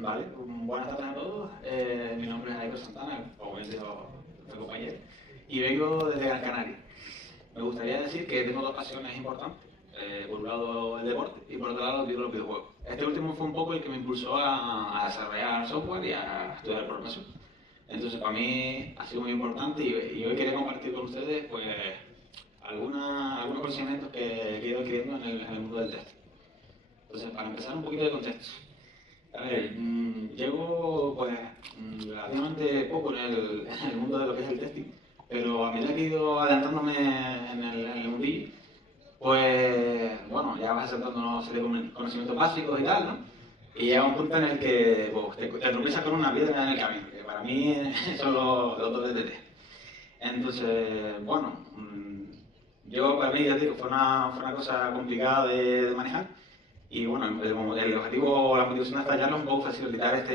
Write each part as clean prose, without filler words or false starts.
Vale, buenas tardes a todos. Mi nombre es Jairo Santana, como bien dijo el compañero, y vengo desde Gran Canaria. Me gustaría decir que tengo dos pasiones importantes. Por un lado el deporte y por otro lado los videojuegos. Este último fue un poco el que me impulsó a desarrollar software y a estudiar programación. Entonces para mí ha sido muy importante y hoy quería compartir con ustedes pues algunos conocimientos que he ido adquiriendo en el mundo del test. Entonces, para empezar un poquito de contexto. A ver, llevo pues relativamente poco en el mundo de lo que es el testing, pero a medida que he ido adentrándome en el mundillo, pues bueno, ya vas acertando una serie de conocimientos básicos y tal, ¿no? Y llega un punto en el que pues, te tropiezas con una piedra en el camino, que para mí son los dos de test. Entonces, bueno, yo para mí ya digo, fue una cosa complicada de manejar. Y bueno, el objetivo, la motivación de esta charla es un poco facilitar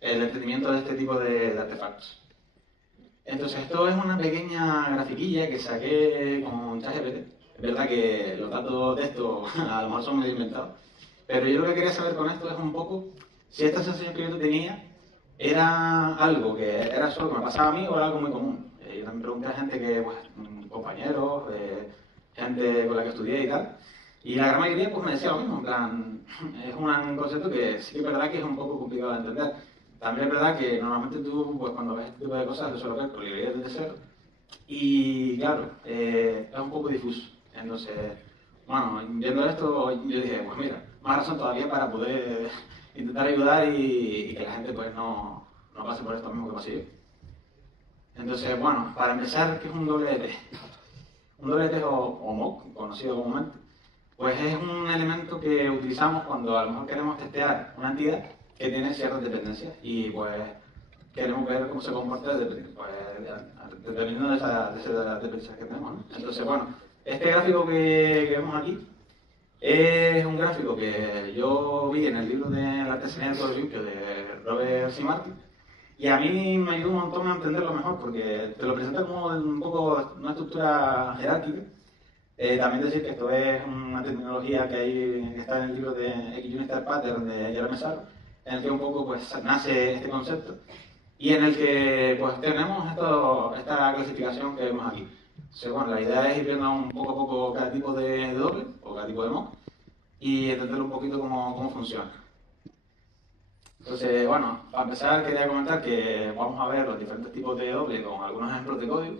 el entendimiento de este tipo de artefactos. Entonces, esto es una pequeña grafiquilla que saqué con ChatGPT. Es verdad que los datos de esto a lo mejor son medio inventados, pero yo lo que quería saber con esto es un poco si esta sensación que yo tenía era algo que era solo que me pasaba a mí o era algo muy común. Yo también pregunté a gente que, pues, compañeros, gente con la que estudié y tal, y la gran mayoría pues me decía lo mismo, en plan, es un concepto que sí que es verdad que es un poco complicado de entender. También es verdad que normalmente tú, pues cuando ves este tipo de cosas, lo suelo ver con librerías de cero, y claro, es un poco difuso. Entonces, bueno, viendo esto, yo dije, pues mira, más razón todavía para poder intentar ayudar y que la gente pues no pase por esto mismo que pasé yo. Entonces, bueno, para empezar, ¿qué es un doble WT? Un doble WT o mock, conocido comúnmente, pues es un elemento que utilizamos cuando a lo mejor queremos testear una entidad que tiene ciertas dependencias y pues queremos ver cómo se comporta dependiendo de esas dependencias que tenemos, ¿no? Entonces, bueno, este gráfico que vemos aquí es un gráfico que yo vi en el libro de La artesanía del todo limpio de Robert C. Martin y a mí me ayudó un montón a entenderlo mejor porque te lo presenta como un poco una estructura jerárquica. También decir que esto es una terminología que está en el libro de X-Unit Pattern de Jerome Saro, en el que un poco pues, nace este concepto y en el que pues, tenemos esta clasificación que vemos aquí. Entonces, bueno, la idea es ir viendo un poco a poco cada tipo de doble o cada tipo de mock y entender un poquito cómo funciona. Entonces, bueno, para empezar quería comentar que vamos a ver los diferentes tipos de doble con algunos ejemplos de código.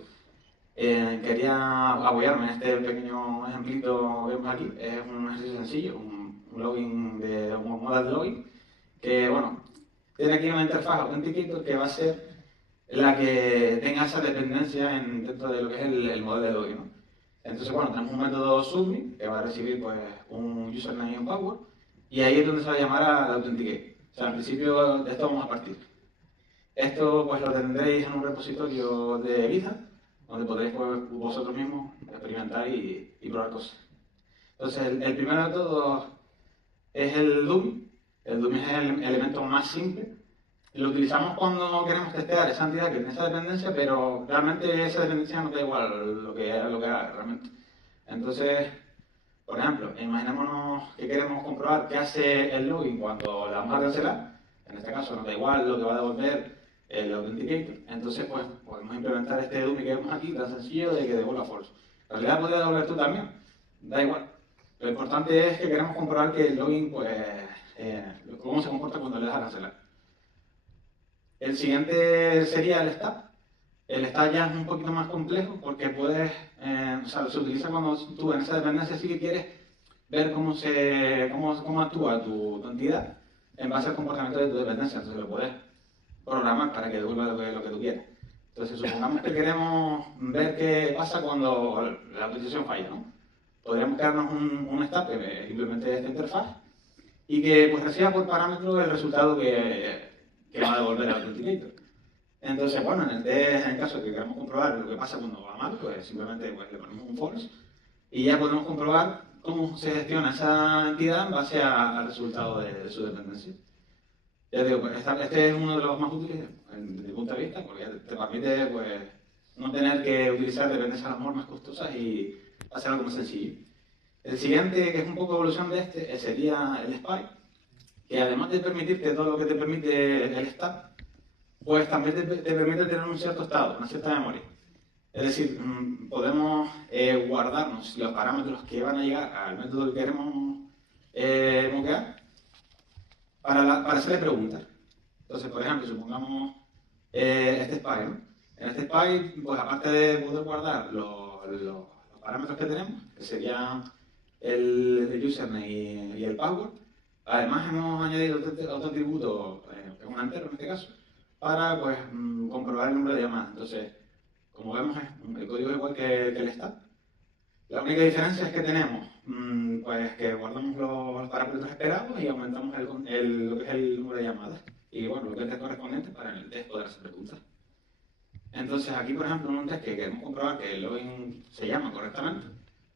Quería apoyarme en este pequeño ejemplito que vemos aquí. Es un ejercicio sencillo, un login de un modal de login, que bueno, tiene aquí una interfaz Authenticator que va a ser la que tenga esa dependencia dentro de lo que es el modelo de login, ¿no? Entonces, bueno, tenemos un método submit que va a recibir pues, un username y un password, y ahí es donde se va a llamar al Authenticate. O sea, al principio de esto vamos a partir. Esto pues lo tendréis en un repositorio de GitHub, donde podréis pues, vosotros mismos experimentar y probar cosas. Entonces, el primero de todos es el dummy. El dummy es el elemento más simple. Lo utilizamos cuando queremos testear esa entidad que tiene esa dependencia, pero realmente esa dependencia nos da igual lo que haga realmente. Entonces, por ejemplo, imaginémonos que queremos comprobar qué hace el login cuando la vamos a cancelar. En este caso nos da igual lo que va a devolver el Authenticator. Entonces, pues podemos implementar este dummy que vemos aquí, tan sencillo de que devuelva false. En realidad podría devolver tú también, da igual. Lo importante es que queremos comprobar que el login, pues, cómo se comporta cuando le das a cancelar. El siguiente sería el stat. El stat ya es un poquito más complejo porque puedes, o sea, se utiliza cuando tú en esa dependencia sí que quieres ver cómo actúa tu entidad en base al comportamiento de tu dependencia. Entonces lo puedes programar para que devuelva lo que tú quieras. Entonces supongamos que queremos ver qué pasa cuando la utilización falla, ¿no? Podríamos crearnos un stat que implemente esta interfaz y que pues, reciba por parámetro el resultado que va a devolver el Authenticator. Entonces, bueno, en el caso de que queramos comprobar lo que pasa cuando va mal, pues simplemente pues, le ponemos un false y ya podemos comprobar cómo se gestiona esa entidad en base al resultado de su dependencia. Ya digo, pues, este es uno de los más útiles desde mi punto de vista, porque te permite pues, no tener que utilizar dependencias a lo mejor más costosas y hacer algo más sencillo. El siguiente, que es un poco evolución de este, sería el SPY, que además de permitirte todo lo que te permite el stack, pues también te permite tener un cierto estado, una cierta memoria. Es decir, podemos guardarnos los parámetros que van a llegar al método que queremos moquear para hacerle preguntas. Entonces, por ejemplo, supongamos este spy, ¿no? En este spy, pues aparte de poder guardar los parámetros que tenemos, que serían el username y el password, además hemos añadido otro atributo, que es un entero en este caso, para pues, comprobar el número de llamadas. Entonces, como vemos, el código es igual que el stack. La única diferencia es que tenemos pues que guardamos los parámetros esperados y aumentamos lo que es el número de llamadas. Y bueno, lo que es correspondiente para en el test poder hacer preguntas. Entonces aquí, por ejemplo, en un test que queremos comprobar que el login se llama correctamente,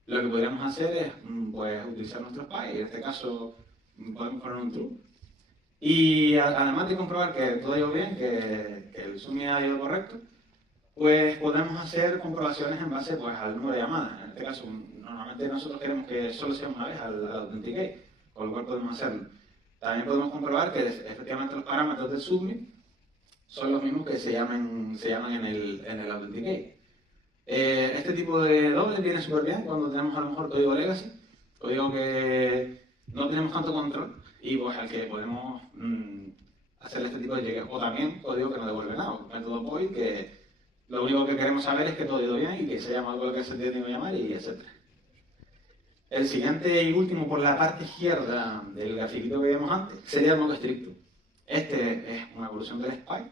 lo que podríamos hacer es pues, utilizar nuestro spy, en este caso podemos poner un true. Y además de comprobar que todo ha ido bien, que el SUMI ha ido correcto, pues podemos hacer comprobaciones en base pues, al número de llamadas. En este caso, normalmente nosotros queremos que solo sea una vez al authenticate, con lo cual podemos hacerlo. También podemos comprobar que efectivamente los parámetros del submit son los mismos que se llaman en el authenticate. Este tipo de doble viene súper bien cuando tenemos a lo mejor código legacy, código que no tenemos tanto control y pues al que podemos hacer este tipo de chequeo. O también código que no devuelve nada, un método void que lo único que queremos saber es que todo ha ido bien y que se llama algo que se tiene que llamar y etc. El siguiente y último por la parte izquierda del grafiquito que vimos antes sería el modo estricto. Este es una evolución del SPY,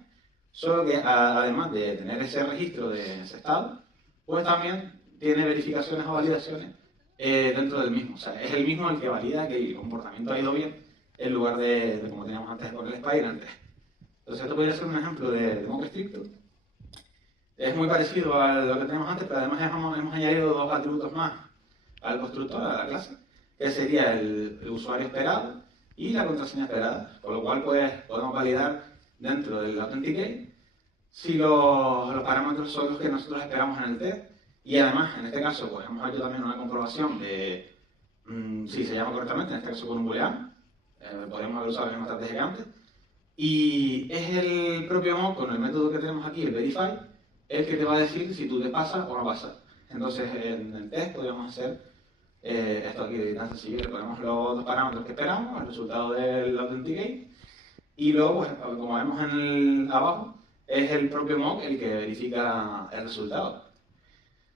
solo que además de tener ese registro de ese estado, pues también tiene verificaciones o validaciones dentro del mismo. O sea, es el mismo el que valida que el comportamiento ha ido bien en lugar de como teníamos antes con el SPY en el test. Entonces esto podría ser un ejemplo de modo estricto. Es muy parecido a lo que tenemos antes, pero además hemos añadido dos atributos más al constructor, a la clase, que sería el usuario esperado y la contraseña esperada, con lo cual pues, podemos validar dentro del authenticate si los parámetros son los que nosotros esperamos en el test y además, en este caso, pues hemos hecho también una comprobación de si se llama correctamente, en este caso con un booleano, podemos haber usado la misma estrategia que antes, y es el propio mock con el método que tenemos aquí, el verify, el que te va a decir si tú te pasas o no pasas. Entonces, en el test podemos hacer esto aquí de tan sencillo, le ponemos los dos parámetros que esperamos, el resultado del authenticate, y luego, pues, como vemos abajo, es el propio mock el que verifica el resultado.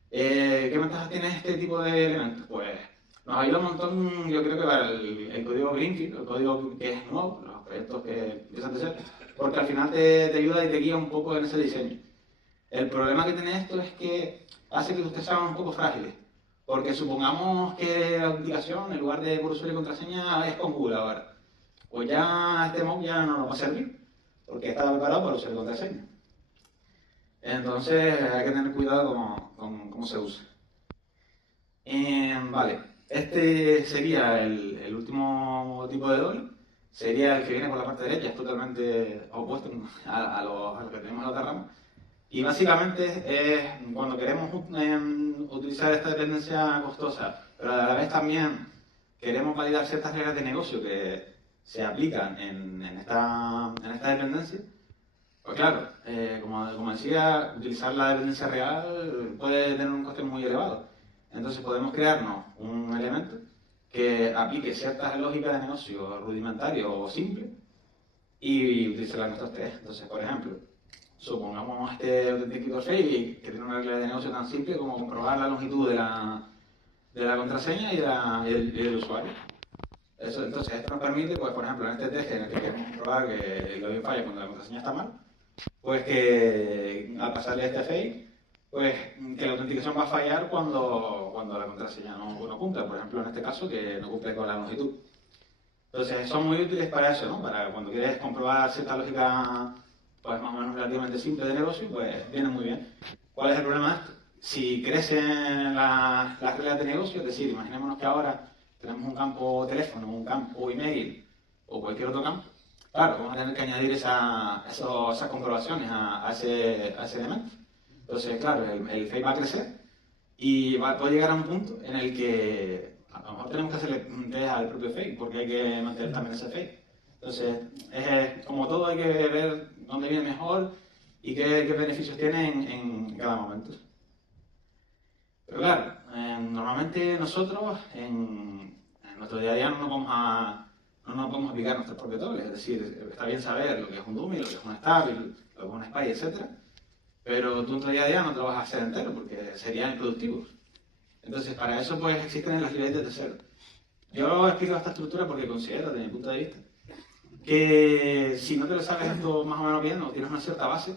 ¿Qué ventajas tiene este tipo de elementos? Pues nos ayuda un montón, yo creo que para el código Greenfield, el código que es nuevo, los proyectos que empiezan de ser, porque al final te ayuda y te guía un poco en ese diseño. El problema que tiene esto es que hace que ustedes sean un poco frágiles. Porque supongamos que la autenticación, en lugar de por usuario y contraseña, es con Google ahora. Pues ya este mock ya no nos va a servir, porque está preparado para usuario y contraseña. Entonces hay que tener cuidado con cómo se usa. Vale, este sería el último tipo de doble. Sería el que viene por la parte derecha, es totalmente opuesto a lo que tenemos en la otra rama. Y básicamente es cuando queremos utilizar esta dependencia costosa, pero a la vez también queremos validar ciertas reglas de negocio que se aplican en esta dependencia. Pues claro, como decía, utilizar la dependencia real puede tener un coste muy elevado. Entonces podemos crearnos un elemento que aplique ciertas lógicas de negocio rudimentario o simple y utilizarla en nuestros test. Entonces, por ejemplo, supongamos este authenticator fake que tiene una regla de negocio tan simple como comprobar la longitud de la contraseña y el usuario. Entonces, esto nos permite, pues, por ejemplo, en este test en el que queremos comprobar que el login falla cuando la contraseña está mal, pues que al pasarle este fake, pues que la autenticación va a fallar cuando la contraseña no cumpla. Por ejemplo, en este caso, que no cumple con la longitud. Entonces, son muy útiles para eso, ¿no? Para cuando quieres comprobar cierta lógica pues más o menos relativamente simple de negocio, pues viene muy bien. ¿Cuál es el problema de esto? Si crecen las reglas de negocio, es decir, imaginémonos que ahora tenemos un campo teléfono, un campo email o cualquier otro campo, claro, vamos a tener que añadir esas comprobaciones a ese elemento. Entonces, claro, el fake va a crecer y puede llegar a un punto en el que a lo mejor tenemos que hacerle un test al propio fake porque hay que mantener también ese fake. Entonces, como todo hay que ver dónde viene mejor y qué beneficios tiene en cada momento. Pero claro, normalmente nosotros en nuestro día a día no nos vamos a aplicar nuestros propios dobles. Es decir, está bien saber lo que es un dummy, lo que es un stab, lo que es un spy, etc. Pero tú en tu día a día no te lo vas a hacer entero porque serían improductivos. Entonces, para eso pues existen las librerías de cero. Yo explico esta estructura porque considero, desde mi punto de vista, que si no te lo sabes esto más o menos bien o tienes una cierta base,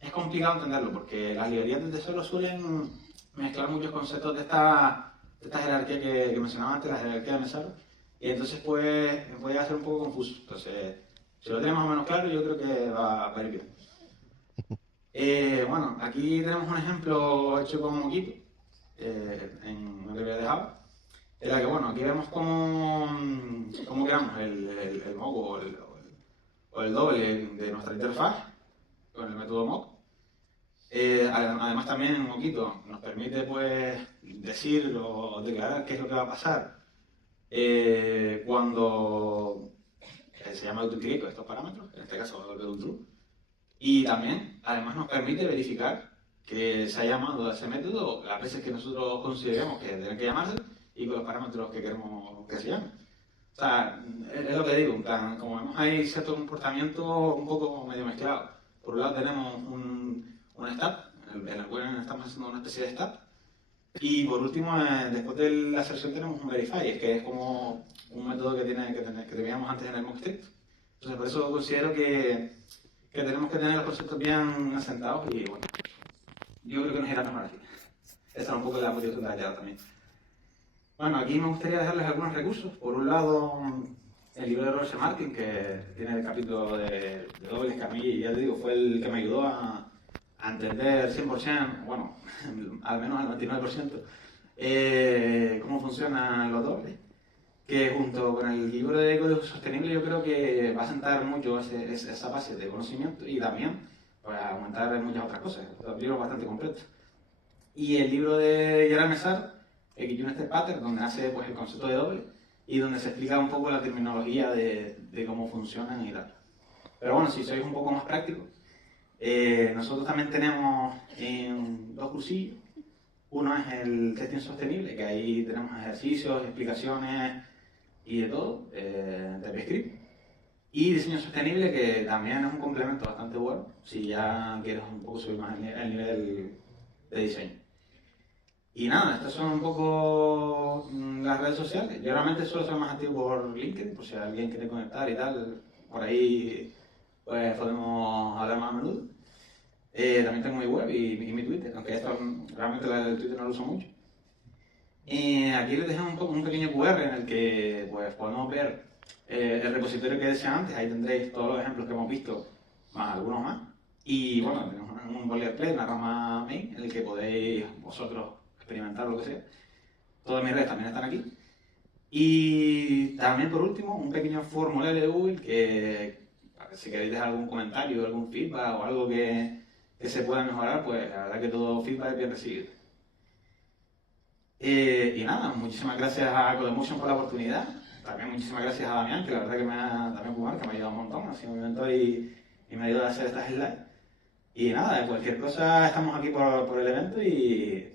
es complicado entenderlo porque las librerías de cero suelen mezclar muchos conceptos de esta jerarquía que mencionaba antes, la jerarquía de Mesaro, y entonces pues puede ser un poco confuso. Entonces, si lo tienes más o menos claro, yo creo que va a ir bien. Bueno, aquí tenemos un ejemplo hecho con Moquito, en una librería de Java, en la que, bueno, aquí vemos cómo creamos el mock o el doble de nuestra interfaz con el método mock. Además también en Moquito nos permite pues decir o declarar qué es lo que va a pasar cuando se llama autoclick estos parámetros, en este caso va a volver un true. Y también, además, nos permite verificar que se ha llamado a ese método las veces que nosotros consideremos que tienen que llamarse y con los parámetros que queremos que se llamen. O sea, es lo que digo, en plan, como vemos hay cierto comportamiento un poco medio mezclado. Por un lado tenemos un stat, en el cual estamos haciendo una especie de stat, y por último, después de la selección tenemos un verify, que es como un método que teníamos antes en el mock strict. Entonces, por eso considero que tenemos que tener los conceptos bien asentados y bueno, yo creo que nos irá mejor así. Esa es un poco la motivación de la charla también. Bueno, aquí me gustaría dejarles algunos recursos. Por un lado, el libro de Roger Martin, que tiene el capítulo de dobles, que a mí, ya te digo, fue el que me ayudó a entender 100%, bueno, al menos al 99%, cómo funcionan los dobles. Que junto con el libro de código sostenible yo creo que va a sentar mucho esa base de conocimiento y también para aumentar muchas otras cosas. Es un libro bastante completo. Y el libro de Gerard Messar, XUnit Step Pattern, donde hace pues, el concepto de doble y donde se explica un poco la terminología de cómo funcionan y tal. Pero bueno, si sois un poco más prácticos, nosotros también tenemos dos cursillos. Uno es el testing sostenible, que ahí tenemos ejercicios, explicaciones y de todo, de TypeScript. Y diseño sostenible, que también es un complemento bastante bueno, si ya quieres un poco subir más el nivel de diseño. Y nada, estas son un poco las redes sociales. Yo realmente suelo ser más activo por LinkedIn, por si alguien quiere conectar y tal. Por ahí pues podemos hablar más a menudo. También tengo mi web y mi Twitter, aunque esto realmente el Twitter no lo uso mucho. Aquí les dejé un pequeño QR en el que pues, podemos ver el repositorio que decía antes. Ahí tendréis todos los ejemplos que hemos visto, más algunos más. Y bueno, tenemos un boilerplate, una rama main, en el que podéis vosotros experimentar lo que sea. Todas mis redes también están aquí. Y también, por último, un pequeño formulario de Google que, si queréis dejar algún comentario, algún feedback o algo que se pueda mejorar, pues la verdad que todo feedback es bien recibido. Y nada, muchísimas gracias a Codemotion por la oportunidad. También muchísimas gracias a Damián, que la verdad que me ha ayudado un montón, ha sido un mentor y me ha ayudado a hacer estas slides. Y nada, cualquier cosa estamos aquí por el evento y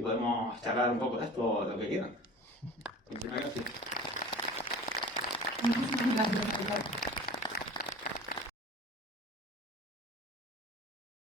podemos charlar un poco de esto, lo que quieran. Muchísimas gracias. Muchísimas gracias.